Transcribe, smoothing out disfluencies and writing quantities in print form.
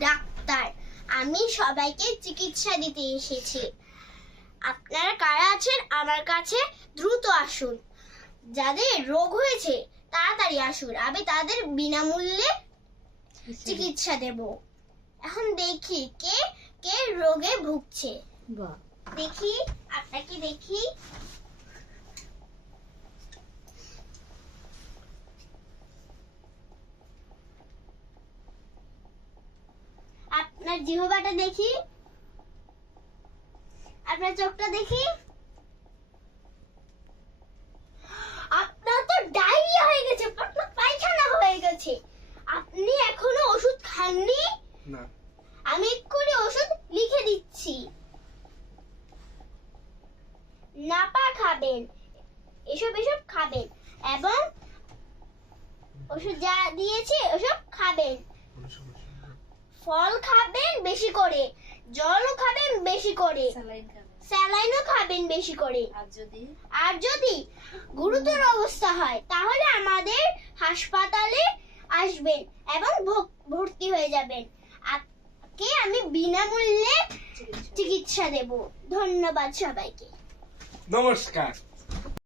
Doctor, আমি সবাইকে চিকিৎসা দিতে এসেছি। আপনারা কারা আছেন আমার কাছে দ্রুত আসুন। যাদের রোগ হয়েছে তাড়াতাড়ি আসুন, আমি তাদের বিনামূল্যে চিকিৎসা দেব। এখন দেখি কে কে রোগে ভুগছে। দেখি আপনাকে দেখি। আপনার জিহ্বাটা দেখি, আপনার চোখটা দেখি। আপনার তো ডায়রিয়া হয়ে গেছে, আপনার পায়খানা হয়ে গেছে। আপনি এখনো ওষুধ খাননি? না। আমি এক্ষুনি ওষুধ লিখে দিচ্ছি। নাপা খাবেন, এসব খাবেন, এবং ওষুধ যা দিয়েছি ওসব খাবেন। ফল খাবেন বেশি করে, জলও খাবেন বেশি করে, স্যালাইনও খাবেন বেশি করে। আর যদি গুরুতর অবস্থা হয় তাহলে আমাদের হাসপাতালে আসবেন এবং ভর্তি হয়ে যাবেন। আপনাকে আমি বিনামূল্যে চিকিৎসা দেব। ধন্যবাদ সবাইকে। নমস্কার।